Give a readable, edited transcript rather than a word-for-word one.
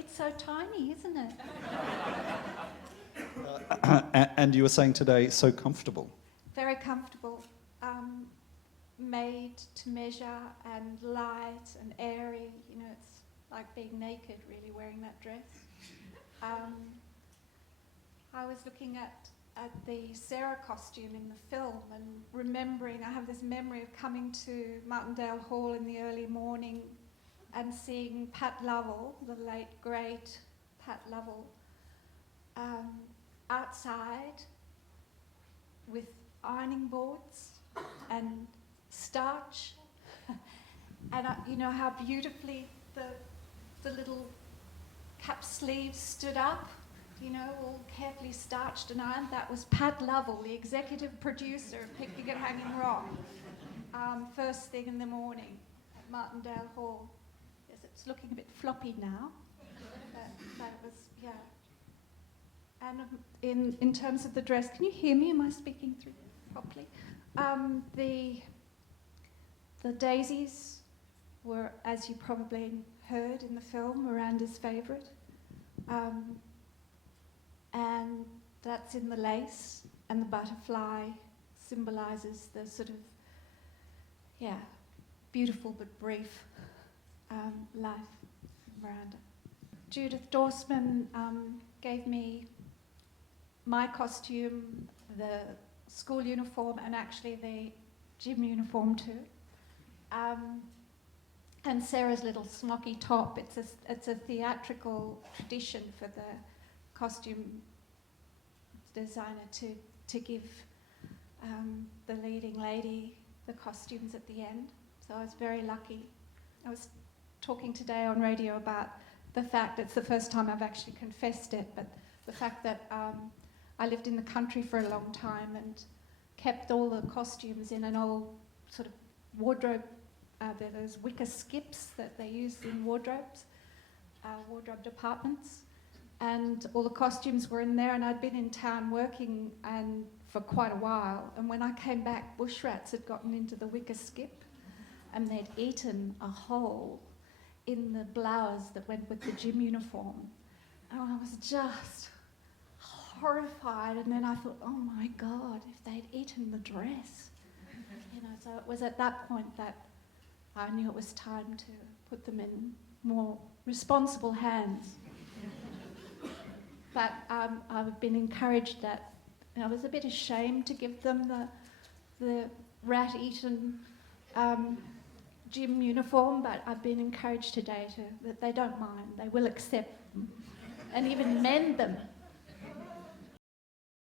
It's so tiny, isn't it? And you were saying today, so comfortable. Very comfortable. Made to measure and light and airy. You know, it's like being naked, really, wearing that dress. I was looking at the Sarah costume in the film and remembering, I have this memory of coming to Martindale Hall in the early morning and seeing Pat Lovell, the late, great Pat Lovell, outside with ironing boards and starch. And you know how beautifully the little cap sleeves stood up, you know, all carefully starched and ironed. That was Pat Lovell, the executive producer of Picnic at Hanging Rock, first thing in the morning at Martindale Hall. Yes, it's looking a bit floppy now. That was, yeah. And in terms of the dress, can you hear me? Am I speaking through properly? The daisies were, as you probably heard in the film, Miranda's favourite. And that's in the lace, and the butterfly symbolises the sort of, yeah, beautiful but brief life of Miranda. Judith Dorsman gave me my costume, the school uniform, and actually the gym uniform too. And Sarah's little smocky top. It's a theatrical tradition for the costume designer to give the leading lady the costumes at the end. So I was very lucky. I was talking today on radio about the fact, it's the first time I've actually confessed it, but the fact that I lived in the country for a long time and kept all the costumes in an old sort of wardrobe. Those wicker skips that they use in wardrobes, wardrobe departments, and all the costumes were in there. And I'd been in town working and for quite a while. And when I came back, bush rats had gotten into the wicker skip, and they'd eaten a hole in the blouse that went with the gym uniform. And I was just horrified. And then I thought, oh my God, if they'd eaten the dress, you know. So it was at that point that I knew it was time to put them in more responsible hands. But I've been encouraged that, and I was a bit ashamed to give them the rat-eaten gym uniform, but I've been encouraged today that they don't mind. They will accept them and even mend them.